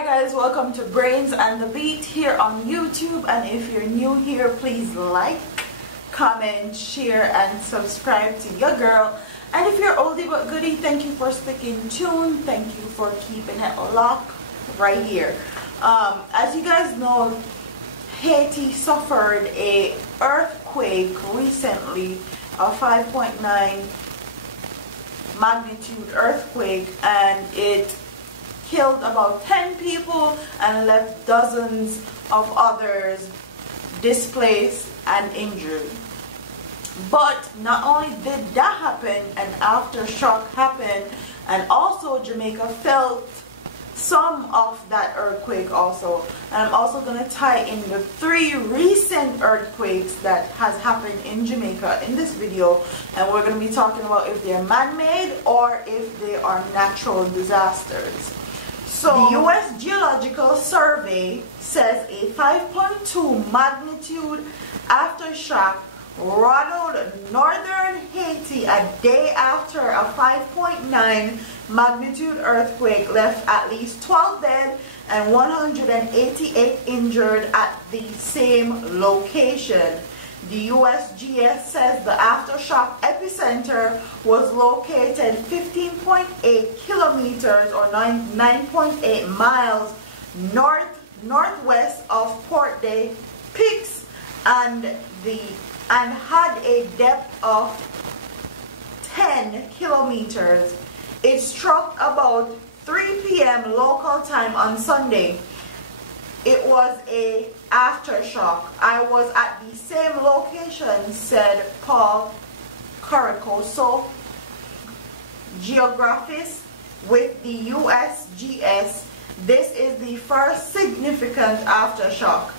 Hi guys, welcome to Brains and the Beat here on YouTube, and if you're new here, please like, comment, share and subscribe to your girl. And if you're oldie but goodie, thank you for sticking tuned, thank you for keeping it locked right here. As you guys know, Haiti suffered a earthquake recently, a 5.9 magnitude earthquake, and it killed about 10 people and left dozens of others displaced and injured. But not only did that happen, an aftershock happened, and also Jamaica felt some of that earthquake also. And I'm also going to tie in the 3 recent earthquakes that has happened in Jamaica in this video, and we're going to be talking about if they're man-made or if they are natural disasters. So the U.S. Geological Survey says a 5.2 magnitude aftershock rattled northern Haiti a day after a 5.9 magnitude earthquake left at least 12 dead and 188 injured at the same location. The USGS says the aftershock epicenter was located 15.8 kilometers or 9.8 miles northwest of Port-de-Pix and had a depth of 10 kilometers. It struck about 3 p.m. local time on Sunday. It was a aftershock. I was at the same location, said Paul Caracoso, geographist with the USGS. This is the first significant aftershock.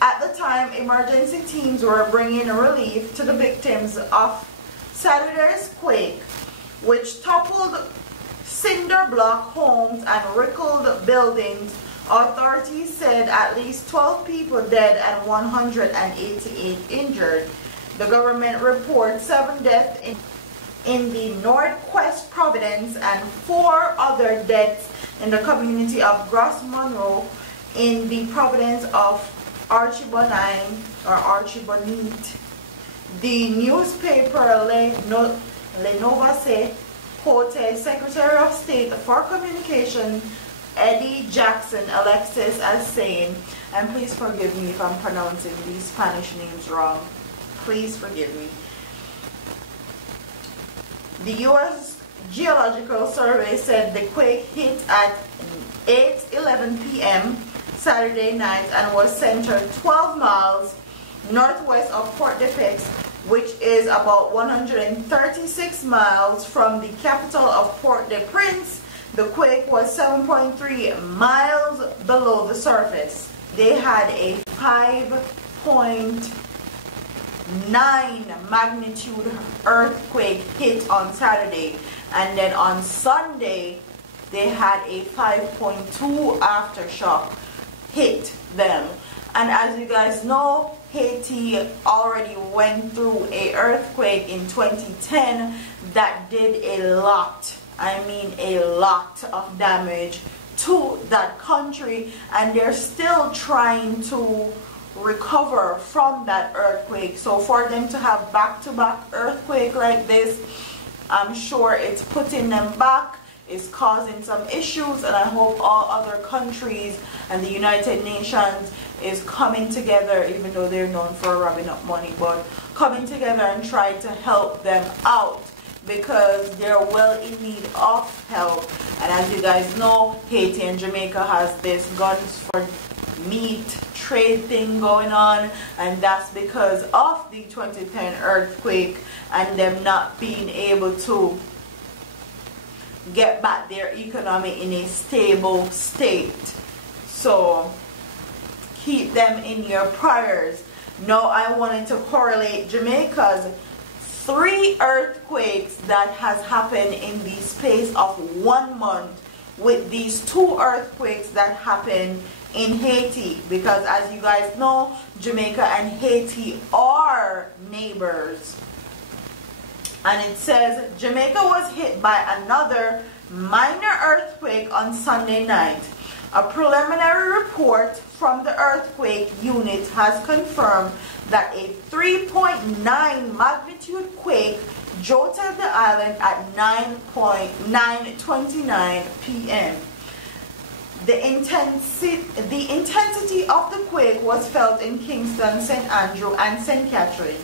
At the time, emergency teams were bringing relief to the victims of Saturday's quake, which toppled cinder block homes and rickled buildings. Authorities said at least 12 people dead and 188 injured. The government reports 7 deaths in the Northwest Providence and 4 other deaths in the community of Gros Monroe in the province of Archibonite or Archibonite. The newspaper Le Novace quoted Secretary of State for Communication Eddie Jackson Alexis as saying, and please forgive me if I'm pronouncing these Spanish names wrong, please forgive me. The U.S. Geological Survey said the quake hit at 8:11 p.m. Saturday night and was centered 12 miles northwest of Port-de-Pix, which is about 136 miles from the capital of Port-de-Prince. The quake was 7.3 miles below the surface. They had a 5.9 magnitude earthquake hit on Saturday, and then on Sunday they had a 5.2 aftershock hit them. And as you guys know, Haiti already went through an earthquake in 2010 that did a lot, I mean a lot of damage to that country, and they're still trying to recover from that earthquake. So for them to have back-to-back earthquake like this, I'm sure it's putting them back, it's causing some issues, and I hope all other countries and the United Nations is coming together, even though they're known for robbing up money, but coming together and try to help them out, because they're well in need of help. And as you guys know, Haiti and Jamaica has this guns for meat trade thing going on, and that's because of the 2010 earthquake and them not being able to get back their economy in a stable state. So keep them in your prayers. Now I wanted to correlate Jamaica's 3 earthquakes that has happened in the space of 1 month with these 2 earthquakes that happened in Haiti, because as you guys know, Jamaica and Haiti are neighbors. And it says Jamaica was hit by another minor earthquake on Sunday night. A preliminary report from the earthquake unit has confirmed that a 3.9 magnitude quake jolted the island at 9:29 p.m. The intensity of the quake was felt in Kingston, St. Andrew, and St. Catherine.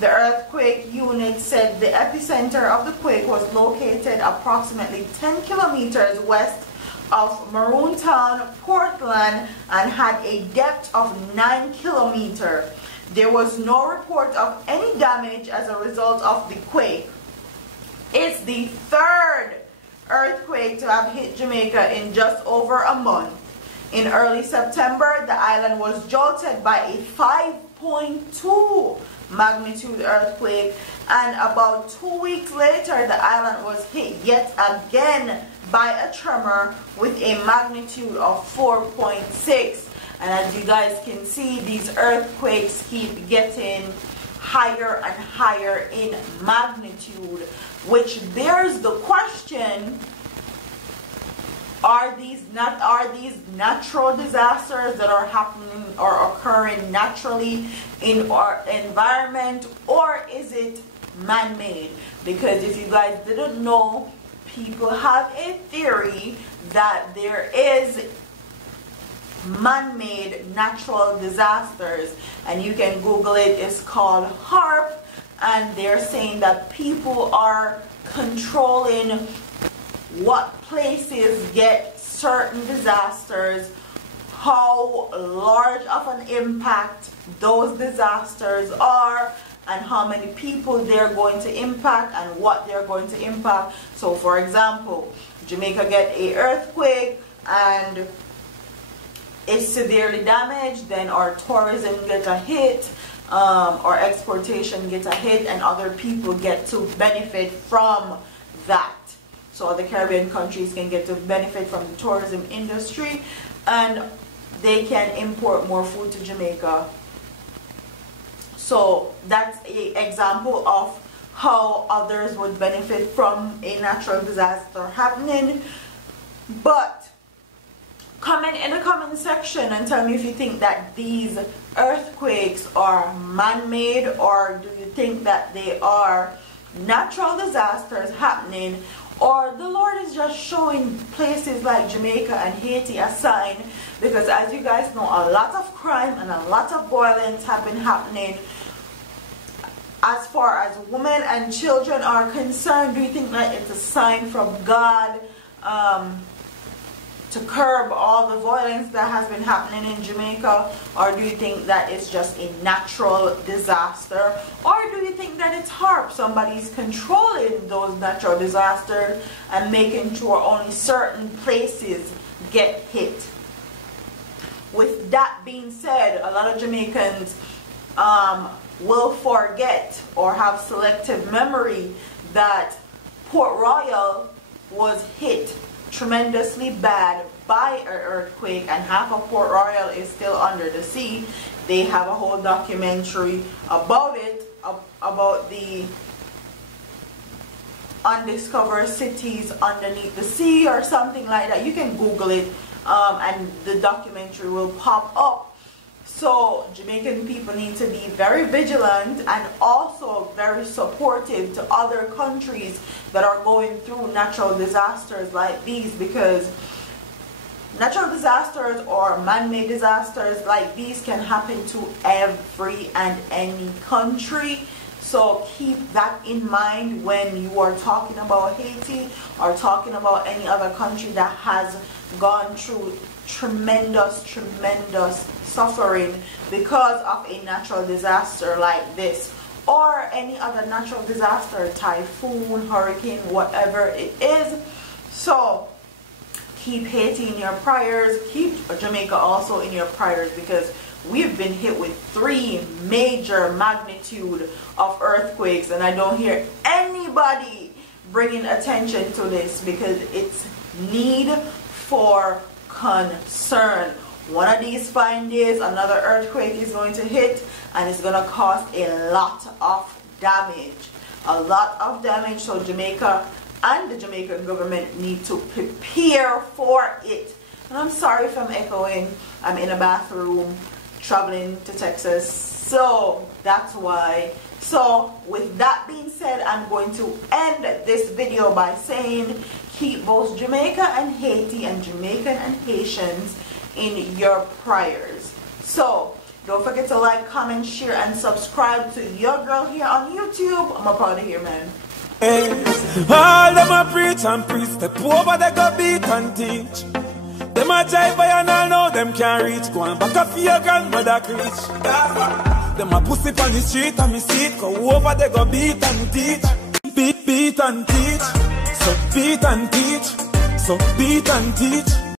The earthquake unit said the epicenter of the quake was located approximately 10 kilometers west of Maroontown, Portland, and had a depth of 9 kilometers. There was no report of any damage as a result of the quake. It's the third earthquake to have hit Jamaica in just over a month. In early September, the island was jolted by a 5.2 magnitude earthquake, and about 2 weeks later, the island was hit yet again by a tremor with a magnitude of 4.6. And as you guys can see, these earthquakes keep getting higher and higher in magnitude, which bears the question, are these natural disasters that are happening or occurring naturally in our environment, or is it man-made? Because if you guys didn't know, people have a theory that there is man-made natural disasters, and you can Google it. It's called HARP, and they're saying that people are controlling what places get certain disasters, how large of an impact those disasters are, and how many people they're going to impact and what they're going to impact. So for example, Jamaica get a earthquake and it's severely damaged, then our tourism get a hit, our exportation get a hit, and other people get to benefit from that. So other Caribbean countries can get to benefit from the tourism industry, and they can import more food to Jamaica. So that's an example of how others would benefit from a natural disaster happening. But comment in the comment section and tell me if you think that these earthquakes are man-made, or do you think that they are natural disasters happening, or the Lord is just showing places like Jamaica and Haiti a sign. Because as you guys know, a lot of crime and a lot of violence have been happening. As far as women and children are concerned, do you think that it's a sign from God to curb all the violence that has been happening in Jamaica? Or do you think that it's just a natural disaster? Or do you think that it's HARP? Somebody's controlling those natural disasters and making sure only certain places get hit. With that being said, a lot of Jamaicans will forget or have selective memory that Port Royal was hit tremendously bad by an earthquake, and half of Port Royal is still under the sea. They have a whole documentary about it, about the undiscovered cities underneath the sea or something like that. You can Google it, and the documentary will pop up. So Jamaican people need to be very vigilant and also very supportive to other countries that are going through natural disasters like these, because natural disasters or man-made disasters like these can happen to every and any country. So keep that in mind when you are talking about Haiti or talking about any other country that has gone through tremendous suffering because of a natural disaster like this, or any other natural disaster, typhoon, hurricane, whatever it is. So keep Haiti in your prayers, keep Jamaica also in your prayers, because we've been hit with 3 major magnitude of earthquakes, and I don't hear anybody bringing attention to this because it's need for concern. One of these fine days, another earthquake is going to hit, and it's going to cause a lot of damage. So Jamaica and the Jamaican government need to prepare for it. And I'm sorry if I'm echoing. I'm in a bathroom traveling to Texas, so that's why. So with that being said, I'm going to end this video by saying keep both Jamaica and Haiti and Jamaican and Haitians in your prayers. So don't forget to like, comment, share, and subscribe to your girl here on YouTube. I'm up out of here, man. Hey, all them a preach and preach, step over they go beat and teach. Them a jive by and all know them can't reach. Go on back up for your grandmother preach. Them a pussy on the street and me see it. Go over they go beat and teach. Beat and teach. So beat and teach. So beat and teach.